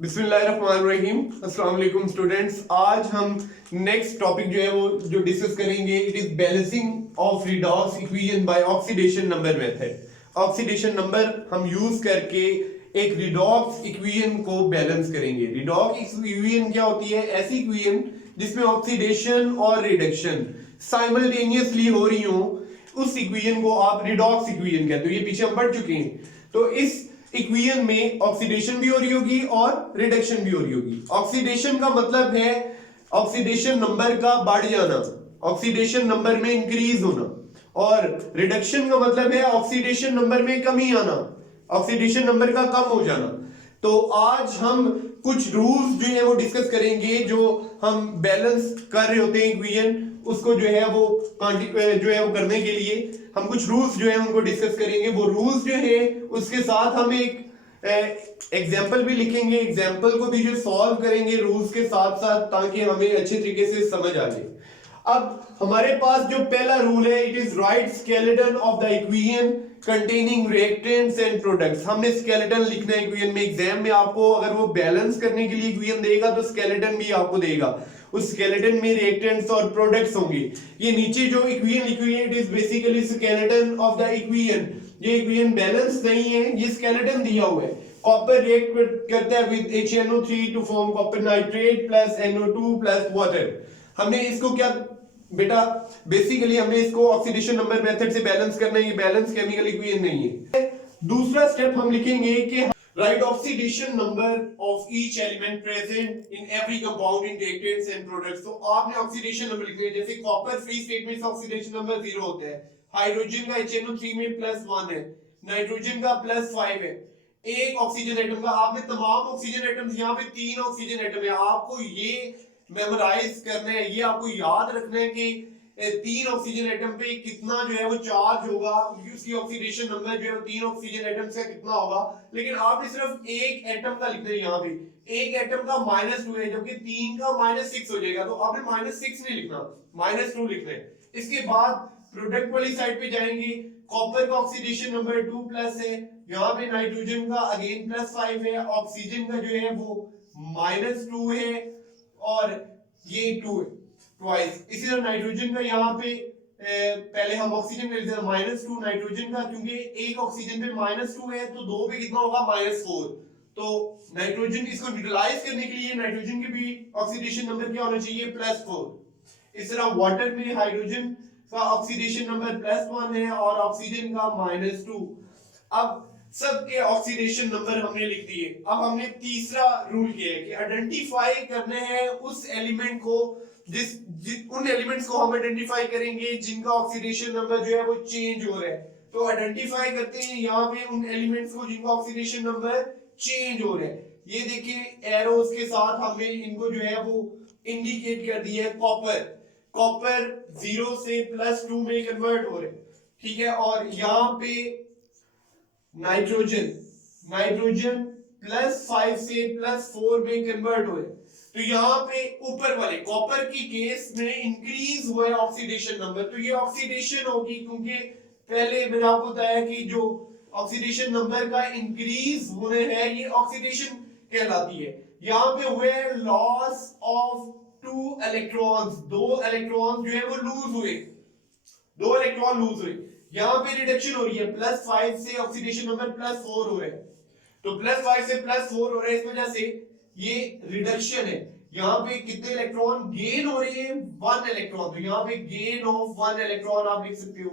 बिस्मिल्लाहिर्रहमानिर्रहीम। अस्सलाम वालेकुम स्टूडेंट्स। आज हम नेक्स्ट टॉपिक जो है वो जो डिस्कस करेंगे, it is balancing of redox equation by oxidation number method. Oxidation number हम यूज करके एक रिडॉक्स इक्वेशन को बैलेंस करेंगे। रिडॉक्स इक्वेशन क्या होती है? ऐसी इक्वेशन जिसमें ऑक्सीडेशन और रिडक्शन साइमल्टेनियसली हो रही हो, उस इक्वेशन को आप रिडॉक्स इक्वेशन कहते हो। ये पीछे हम पढ़ चुके हैं। तो इस इक्वेशन में ऑक्सीडेशन भी हो रही होगी और रिडक्शन भी हो रही होगी। ऑक्सीडेशन का मतलब है ऑक्सीडेशन नंबर का बढ़ जाना, ऑक्सीडेशन नंबर में इंक्रीज होना, और रिडक्शन का मतलब है ऑक्सीडेशन नंबर में कमी आना, ऑक्सीडेशन नंबर का कम हो जाना। तो आज हम कुछ रूल्स जो है वो डिस्कस करेंगे, जो हम बैलेंस कर रहे होते हैं इक्वेशन, उसको जो है वो करने के लिए हम कुछ रूल्स जो है उनको डिस्कस करेंगे। वो रूल्स जो है उसके साथ हम एक एग्जाम्पल भी लिखेंगे, एग्जाम्पल को भी जो सॉल्व करेंगे रूल्स के साथ साथ, ताकि हमें अच्छे तरीके से समझ आ जाए। अब हमारे पास जो पहला रूल है, it is right skeleton of the equation containing reactants and products. हमने स्केलेटन लिखना है इक्वेशन में। एग्जाम में आपको अगर वो बैलेंस करने के लिए इक्वेशन देगा तो स्केलेटन भी आपको देगा। उस स्केलेटन में रिएक्टेंट्स और प्रोडक्ट्स होंगे। ये नीचे जो इक्वेशन लिखी हुई है, it is basically skeleton of the equation. ये इक्वेशन बैलेंस नहीं है, ये स्केलेटन दिया हुआ है। कॉपर रिएक्ट करता है with HNO3 to form copper nitrate plus NO2 plus water. हमने इसको क्या बेटा, बेसिकली हमने इसको ऑक्सीडेशन नंबर मेथड से बैलेंस करना है। ये बैलेंस केमिकल इक्वेशन नहीं है। दूसरा स्टेप हम लिखेंगे कि right oxidation number of each element present in every compound in reactants and products. तो आपने ऑक्सीडेशन नंबर लिखना है। जैसे कॉपर फ्री स्टेट में ऑक्सीडेशन नंबर 0 होता है, हाइड्रोजन का HNO3 में +1 है, नाइट्रोजन का +5 है, एक ऑक्सीजन एटम का। आपने तमाम ऑक्सीजन एटम्स, यहाँ पे 3 ऑक्सीजन एटम है, आपको ये मेमोराइज करना है, ये आपको याद रखना है कि 3 ऑक्सीजन एटम पे कितना जो है वो चार्ज होगा, उसकी ऑक्सीडेशन नंबर जो है 3 ऑक्सीजन एटम से कितना होगा। लेकिन आपने सिर्फ एक एटम का लिखना है। यहाँ पे एक एटम का -2 है, जबकि 3 का -6 हो जाएगा। तो आपने -6 नहीं लिखना, -2 लिखना है। इसके बाद प्रोडक्ट वाली साइड पे जाएंगे। कॉपर का ऑक्सीडेशन नंबर 2+ है, यहाँ पे नाइट्रोजन का अगेन +5 है, ऑक्सीजन का जो है वो -2 है, और ये 2 है ट्वाइस। इसी तरह नाइट्रोजन का यहाँ पे पहले हम ऑक्सीजन का -2 नाइट्रोजन का, क्योंकि एक ऑक्सीजन पे -2 है तो 2 पे कितना होगा, -4। तो नाइट्रोजन, इसको न्यूट्रलाइज करने के लिए नाइट्रोजन के भी ऑक्सीडेशन नंबर क्या होना चाहिए, +4। इस तरह वाटर में हाइड्रोजन का ऑक्सीडेशन नंबर +1 है और ऑक्सीजन का -2। अब सबके ऑक्सीडेशन नंबर हमने लिख दिए। अब हमने तीसरा रूल किया है कि आइडेंटिफाई करने हैं उस एलिमेंट को, उन एलिमेंट्स को हम आइडेंटिफाई करेंगे जिनका ऑक्सीडेशन नंबर जो है वो चेंज हो रहा है। तो आइडेंटिफाई करते हैं यहाँ पे उन एलिमेंट्स को जिनका ऑक्सीडेशन नंबर चेंज हो रहा है। ये देखिए एरोस के साथ हमने इनको जो है वो इंडिकेट कर दिया है। कॉपर, कॉपर 0 से +2 में कन्वर्ट हो रहा है, ठीक है। और यहाँ पे नाइट्रोजन, नाइट्रोजन +5 से +4 में कन्वर्ट हुए। तो यहाँ पे ऊपर वाले कॉपर की केस में इंक्रीज हुआ है ऑक्सीडेशन नंबर, तो ये ऑक्सीडेशन होगी, क्योंकि पहले मैंने आपको बताया कि जो ऑक्सीडेशन नंबर का इंक्रीज होने है ये ऑक्सीडेशन कहलाती है। यहाँ पे हुए लॉस ऑफ 2 इलेक्ट्रॉन्स, 2 इलेक्ट्रॉन जो है वो लूज हुए, 2 इलेक्ट्रॉन लूज हुए। यहाँ पे रिडक्शन हो रही है, +5 से ऑक्सीडेशन नंबर +4 हो रहा है। तो +5 से +4 हो रहा है, इस वजह से ये रिडक्शन है। यहाँ पे कितने इलेक्ट्रॉन गेन हो रहे हैं, 1 इलेक्ट्रॉन। तो यहाँ पे गेन ऑफ 1 इलेक्ट्रॉन आप लिख सकते हो,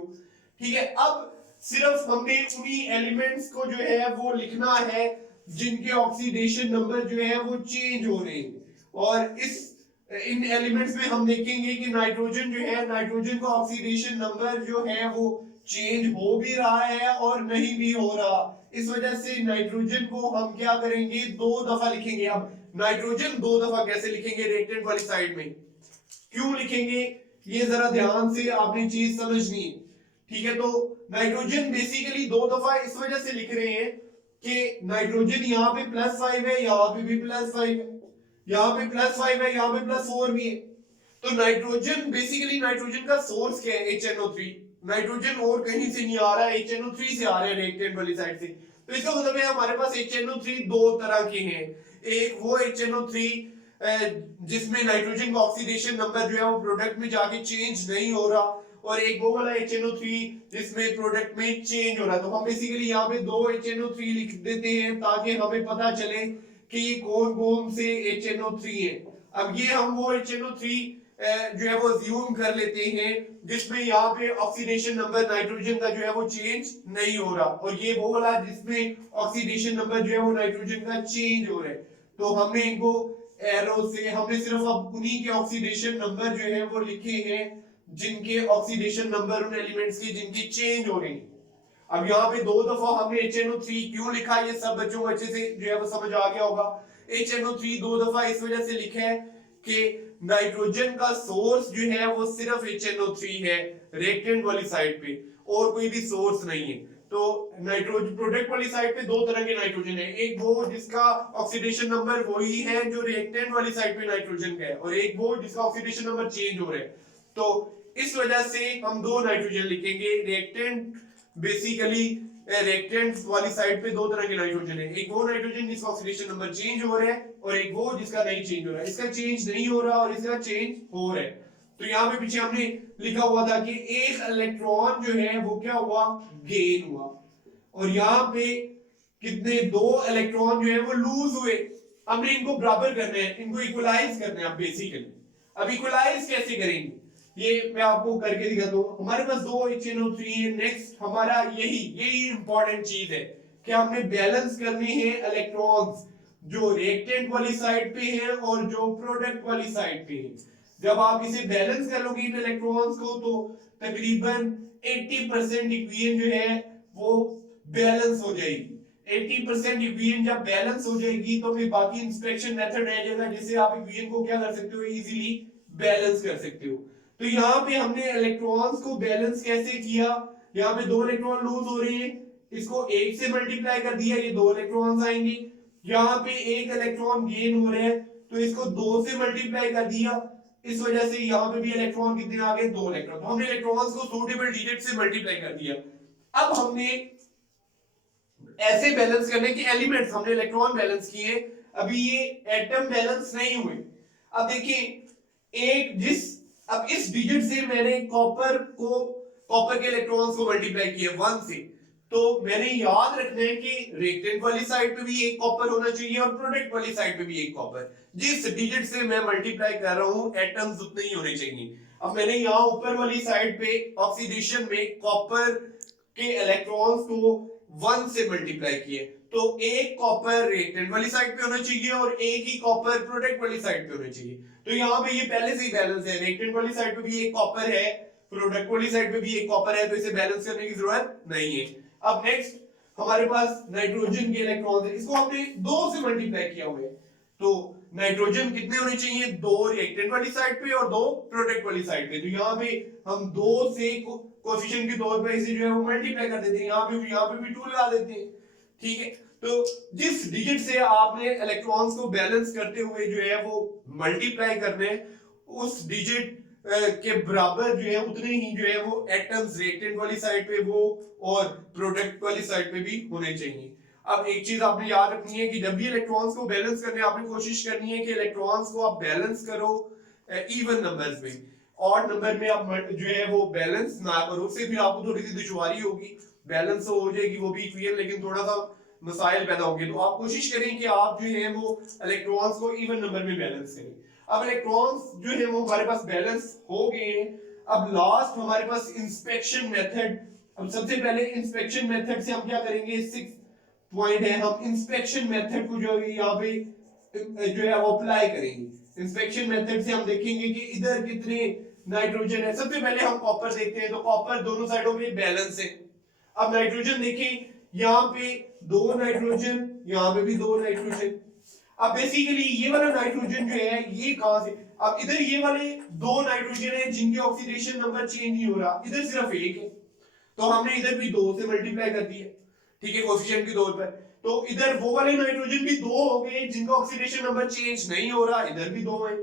ठीक है। अब सिर्फ हमने उन्हीं एलिमेंट्स को जो है वो लिखना है जिनके ऑक्सीडेशन नंबर जो है वो चेंज हो रहे हैं। और इन एलिमेंट्स में हम देखेंगे कि नाइट्रोजन जो है, नाइट्रोजन का ऑक्सीडेशन नंबर जो है वो चेंज हो भी रहा है और नहीं भी हो रहा। इस वजह से नाइट्रोजन को हम क्या करेंगे, 2 दफा लिखेंगे। अब नाइट्रोजन 2 दफा कैसे लिखेंगे रिएक्टेंट वाली साइड में, क्यों लिखेंगे, ये जरा ध्यान से आपने चीज समझनी है, ठीक है। तो नाइट्रोजन बेसिकली 2 दफा इस वजह से लिख रहे हैं कि नाइट्रोजन यहाँ पे +5 है, यहाँ पे भी +5 है, यहाँ पे +5 है, यहाँ पे +4 भी है। तो नाइट्रोजन बेसिकली, नाइट्रोजन का सोर्स क्या है, HNO3। नाइट्रोजन और कहीं से नहीं आ रहा है, HNO3 से आ रहा है रिएक्टेंट वाली साइड से। तो इसका मतलब है हमारे पास HNO3 दो तरह के हैं। एक वो HNO3 जिसमें नाइट्रोजन का ऑक्सीडेशन नंबर जो है वो प्रोडक्ट में जाके चेंज नहीं हो रहा, और एक वो वाला HNO3 जिसमें प्रोडक्ट में चेंज हो रहा है। तो हम बेसिकली यहाँ पे दो HNO3 लिख देते हैं ताकि हमें पता चले कि ये कौन कौन से HNO3 है। अब ये हम वो HNO3 जो है वो अज्यूम कर लेते हैं जिसमें यहाँ पे ऑक्सीडेशन नंबर नाइट्रोजन का जो है वो चेंज नहीं हो रहा, और ये वो वाला जिसमें ऑक्सीडेशन नंबर जो है वो नाइट्रोजन का चेंज हो रहा है। तो हमने इनको एरो से हमने सिर्फ अब उन्हीं के ऑक्सीडेशन नंबर जो है वो लिखे हैं जिनके ऑक्सीडेशन नंबर उन एलिमेंट्स के जिनकी चेंज हो रही है। अब यहाँ पे दो दफा हमने HNO3 क्यों लिखा, ये सब बच्चों को अच्छे से जो है वो समझ आ गया होगा। HNO3 दो दफा इस वजह से लिखा है कि नाइट्रोजन का सोर्स जो है वो सिर्फ HNO3 है रिएक्टेंट वाली साइड पे, और कोई भी सोर्स नहीं है। तो नाइट्रोजन प्रोडक्ट वाली साइड पे दो तरह के नाइट्रोजन है, एक वो जिसका ऑक्सीडेशन नंबर वही है जो रिएक्टेंट वाली साइड पे नाइट्रोजन का है, और एक वो जिसका ऑक्सीडेशन नंबर चेंज हो रहा है। तो इस वजह से हम दो नाइट्रोजन लिखेंगे। रिएक्टेंट बेसिकली रिएक्टेंट वाली साइड पे दो तरह के नाइट्रोजन है, एक वो नाइट्रोजन जिसका ऑक्सीडेशन नंबर चेंज हो रहा है, और एक वो जिसका नहीं चेंज हो रहा है। इसका चेंज नहीं हो रहा और इसका चेंज हो रहा है। तो यहाँ पे पीछे हमने लिखा हुआ था कि एक इलेक्ट्रॉन जो है वो क्या हुआ, गेन हुआ, और यहाँ पे कितने दो इलेक्ट्रॉन जो है वो लूज हुए। हमने इनको बराबर करना है, इनको इक्वलाइज करना है। अब बेसिकली अब इक्वलाइज कैसे करेंगे ये मैं आपको करके दिखाता हूँ। हमारे पास दो HNO3 है। नेक्स्ट हमारा यही इंपॉर्टेंट चीज है कि हमने बैलेंस करने हैं इलेक्ट्रॉन्स जो रिएक्टेंट वाली साइड पे हैं और जो प्रोडक्ट वाली साइड पे हैं। जब आप इसे बैलेंस कर लोगे इन इलेक्ट्रॉन्स को तो तकरीबन 80% इक्वियन जो है वो बैलेंस हो जाएगी। 80% इक्वियन जब बैलेंस हो जाएगी तो फिर बाकी इंस्पेक्शन मेथड रह जाएगा जिससे आप इक्वियन को क्या कर सकते हो, इजीली बैलेंस कर सकते हो। तो यहाँ पे हमने इलेक्ट्रॉन्स को बैलेंस कैसे किया, यहाँ पे दो इलेक्ट्रॉन लूज हो रहे हैं, इसको एक से मल्टीप्लाई कर दिया, ये दो इलेक्ट्रॉन्स आएंगे। यहाँ पे एक इलेक्ट्रॉन गेन हो रहे हैं तो इसको दो से मल्टीप्लाई कर दिया, इस वजह से यहाँ पे भी इलेक्ट्रॉन कितने आ गए, दो इलेक्ट्रॉन। तो हमने इलेक्ट्रॉन्स को सूटेबल डिजिट से मल्टीप्लाई कर दिया। अब हमने ऐसे बैलेंस करने के एलिमेंट्स, हमने इलेक्ट्रॉन बैलेंस किए, अभी ये एटम बैलेंस नहीं हुए। अब देखिए एक अब इस डिजिट से मैंने कॉपर के इलेक्ट्रॉन्स को मल्टीप्लाई किए 1 से, तो मैंने याद रखना है कि रिएक्टेंट वाली साइड पे भी एक कॉपर होना चाहिए और प्रोडक्ट वाली साइड पे भी एक कॉपर। जिस डिजिट से मैं मल्टीप्लाई कर रहा हूं एटम्स उतने ही होने चाहिए। अब मैंने यहाँ ऊपर वाली साइड पे ऑक्सीडेशन में कॉपर के इलेक्ट्रॉन्स को 1 से मल्टीप्लाई किए, तो एक कॉपर रिएक्टेंट वाली साइड पे होना चाहिए और एक ही कॉपर प्रोडक्ट वाली साइड पे होना चाहिए। तो यहाँ पे ये पहले से ही बैलेंस है, रिएक्टेंट वाली साइड पे भी एक कॉपर है, प्रोडक्ट वाली साइड पे भी एक कॉपर है, तो इसे बैलेंस करने की जरूरत नहीं है। अब नेक्स्ट हमारे पास नाइट्रोजन के इलेक्ट्रॉन है, इसको हमने 2 से मल्टीप्लाई किया हुआ है, तो नाइट्रोजन कितने होने चाहिए, 2 रिएक्टेंट वाली साइड पे और 2 प्रोडक्ट वाली साइड पे। तो यहाँ पे हम 2 से कोएफिशिएंट के तौर पे इसे जो है वो मल्टीप्लाई कर देते हैं, यहाँ पे भी 2 लगा देते हैं। ठीक है, तो जिस डिजिट से आपने इलेक्ट्रॉन्स को बैलेंस करते हुए जो है वो मल्टीप्लाई करने, उस डिजिट के बराबर जो है उतने ही जो है वो एटम्स रिएक्टेंट वाली साइड पे वो और प्रोडक्ट वाली साइड पे भी होने चाहिए। अब एक चीज आपने याद रखनी है कि जब भी इलेक्ट्रॉन्स को बैलेंस करने आपने कोशिश करनी है कि इलेक्ट्रॉन्स को आप बैलेंस करो इवन नंबर्स में, ऑड नंबर में आप जो है वो बैलेंस ना करो, उससे फिर आपको थोड़ी सी दुश्वारी होगी। बैलेंस तो हो जाएगी वो भी इक्वियन, लेकिन थोड़ा सा मसाइल पैदा होंगे। तो आप कोशिश करें कि आप जो है वो इलेक्ट्रॉन्स को इवन नंबर में बैलेंस करें। अब इलेक्ट्रॉन्स जो है वो हमारे पास बैलेंस हो गए हैं। अब लास्ट हमारे पास इंस्पेक्शन मेथड। अब सबसे पहले इंस्पेक्शन मेथड से हम क्या करेंगे, 6 पॉइंट है, हम इंस्पेक्शन मेथड को जो है यहाँ पे जो है वो अप्लाई करेंगे। इंस्पेक्शन मेथड से हम देखेंगे कि इधर कितने नाइट्रोजन है। सबसे पहले हम कॉपर देखते हैं, तो कॉपर दोनों साइडों में बैलेंस है। अब नाइट्रोजन देखें, यहाँ पे 2 नाइट्रोजन, यहाँ पे भी 2 नाइट्रोजन। अब बेसिकली ये वाला नाइट्रोजन जो है ये कहां से, अब इधर ये वाले 2 नाइट्रोजन है जिनके ऑक्सीडेशन नंबर चेंज नहीं हो रहा, इधर सिर्फ एक है, तो हमने इधर भी 2 से मल्टीप्लाई कर दिया। ठीक है, कोएफिशिएंट के तौर पर। तो इधर वो वाले नाइट्रोजन भी 2 हो गए जिनका ऑक्सीडेशन नंबर चेंज नहीं हो रहा, इधर भी 2 है।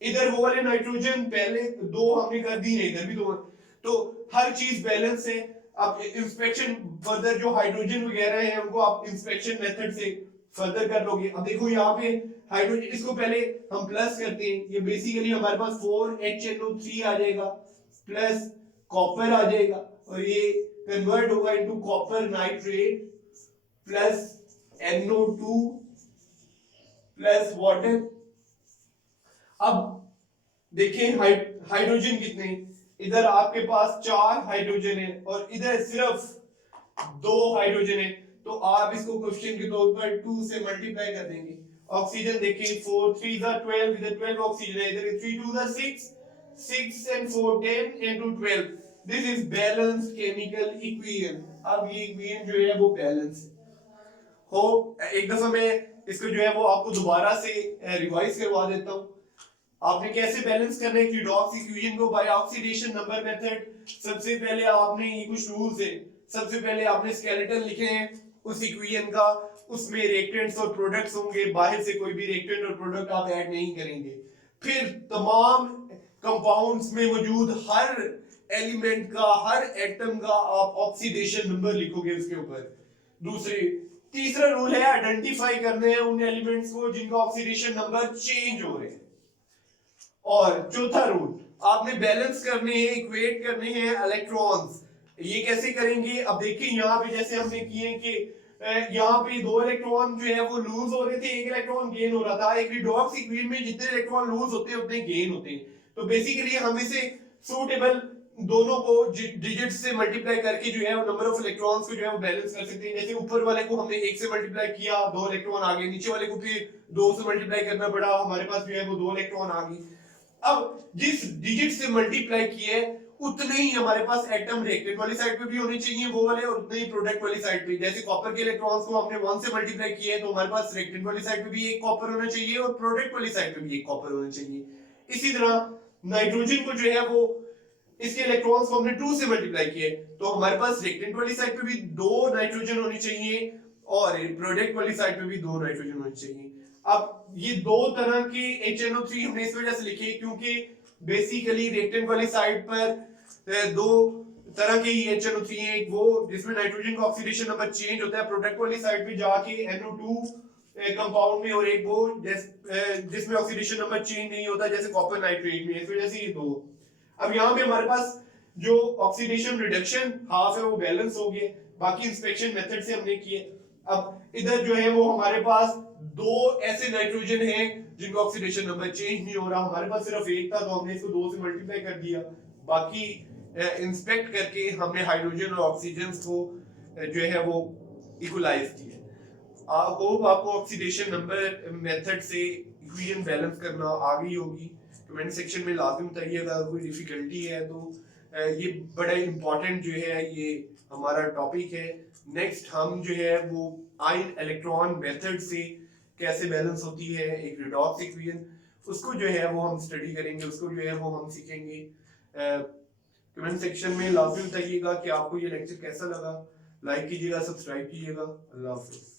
इधर वो वाले नाइट्रोजन पहले 2 हमने कर दी है, इधर भी 2 है। तो हर चीज बैलेंस है। अब इंस्पेक्शन फर्दर जो हाइड्रोजन वगैरह है उनको आप इंस्पेक्शन मेथड से फर्दर कर लोगे। अब देखो यहाँ पे हाइड्रोजन, इसको पहले हम प्लस करते हैं, ये बेसिकली हमारे पास 4HNO3 आ जाएगा प्लस कॉपर आ जाएगा और ये कन्वर्ट होगा into copper nitrate plus NO2 plus water. अब देखें हाइड्रोजन कितने, इधर आपके पास 4 हाइड्रोजन है और इधर सिर्फ 2 हाइड्रोजन है, तो आप इसको क्वेश्चन के तौर पर 2 से मल्टीप्लाई कर देंगे। ऑक्सीजन देखें 4 3 12, इधर 12 ऑक्सीजन है, इधर 3 2 6, 6 and 4 10 into 12, this is balanced chemical equation. अब ये इक्वेशन जो है वो बैलेंस हो। एक दफा मैं इसको जो है वो आपको दोबारा से रिवाइज करवा देता हूं। आपने कैसे बैलेंस करना है रिडॉक्स इक्वेशन को, बाय ऑक्सीडेशन नंबर मेथड। सबसे पहले आपने ये कुछ रूल्स है, सबसे पहले आपने स्केलेटन लिखे हैं उस इक्वेशन का, उसमें रिएक्टेंट्स और प्रोडक्ट्स होंगे, बाहर से कोई भी रिएक्टेंट और प्रोडक्ट आप ऐड नहीं करेंगे। फिर तमाम कंपाउंड्स में मौजूद हर एलिमेंट का, हर एटम का आप ऑक्सीडेशन नंबर लिखोगे उसके ऊपर। तीसरा रूल है आइडेंटिफाई करने हैं उन एलिमेंट्स को जिनका ऑक्सीडेशन नंबर चेंज हो रहे हैं। और चौथा रूल, आपने बैलेंस करने हैं, इक्वेट करने हैं इलेक्ट्रॉन्स। ये कैसे करेंगे, अब देखिए यहाँ पे जैसे हमने किए कि यहाँ पे 2 इलेक्ट्रॉन जो है वो लूज हो रहे थे, 1 इलेक्ट्रॉन गेन हो रहा था। एक रिडॉक्स इक्वेशन में जितने इलेक्ट्रॉन लूज होते हैं उतने गेन होते हैं, तो बेसिकली हम इसे सूटेबल दोनों को डिजिट से मल्टीप्लाई करके जो है वो नंबर ऑफ इलेक्ट्रॉन्स को जो है वो बैलेंस कर सकते हैं। जैसे ऊपर वाले को हमने 1 से मल्टीप्लाई किया, 2 इलेक्ट्रॉन आ गए, नीचे वाले को फिर 2 से मल्टीप्लाई करना पड़ा, हमारे पास जो है वो 2 इलेक्ट्रॉन आ गए। अब जिस डिजिट से मल्टीप्लाई किए उतने ही हमारे पास एटम रिएक्टेंट वाली साइड पे भी होने चाहिए वो वाले, और उतने ही प्रोडक्ट वाली साइड पे। जैसे कॉपर के इलेक्ट्रॉन्स को हमने 1 से मल्टीप्लाई किया है तो हमारे पास रिएक्टेंट वाली साइड पे भी एक कॉपर होना चाहिए और प्रोडक्ट वाली साइड पे भी एक कॉपर होना चाहिए। इसी तरह नाइट्रोजन को जो है वो इसके इलेक्ट्रॉन्स को हमने 2 से मल्टीप्लाई किए तो हमारे पास रिएक्टेंट वाली साइड पे भी 2 नाइट्रोजन होनी चाहिए और प्रोडक्ट वाली साइड पे भी 2 नाइट्रोजन होनी चाहिए। अब ये 2 तरह के HNO3 हमने इस वजह से लिखे क्योंकि बेसिकली रिएक्टेंट वाली साइड पर 2 तरह के HNO3 है, एक वो जिसमें नाइट्रोजन का ऑक्सीडेशन नंबर चेंज होता है प्रोडक्ट वाली साइड पे जाके NO2 कंपाउंड में, और एक वो जिसमें ऑक्सीडेशन नंबर चेंज नहीं होता जैसे कॉपर नाइट्रेट में। इस वजह से ये 2। अब यहाँ पे हमारे पास जो ऑक्सीडेशन रिडक्शन हाफ है वो बैलेंस हो गए, बाकी इंस्पेक्शन मेथड से हमने किए। अब इधर जो है वो हमारे पास 2 ऐसे नाइट्रोजन हैं जिनका ऑक्सीडेशन नंबर चेंज नहीं हो रहा, हमारे पास सिर्फ एक था तो हमने इसको 2 से मल्टीप्लाई कर दिया। बाकी इंस्पेक्ट करके हमने हाइड्रोजन और ऑक्सीजन को जो है वो इक्वलाइज किया। होप आपको ऑक्सीडेशन नंबर मेथड से इक्वेशन बैलेंस करना आ गई होगी। कमेंट सेक्शन में लाजमी बताइएगा अगर कोई डिफिकल्टी है तो। ये बड़ा इंपॉर्टेंट जो है ये हमारा टॉपिक है। नेक्स्ट हम जो है वो आयन इलेक्ट्रॉन मेथड से कैसे बैलेंस होती है एक रिडॉक्स इक्वेशन, उसको जो है वो हम स्टडी करेंगे, उसको जो है वो हम सीखेंगे। कमेंट सेक्शन में लाजमी बताइएगा कि आपको ये लेक्चर कैसा लगा। लाइक कीजिएगा, सब्सक्राइब कीजिएगा। अल्लाह हाफिज़।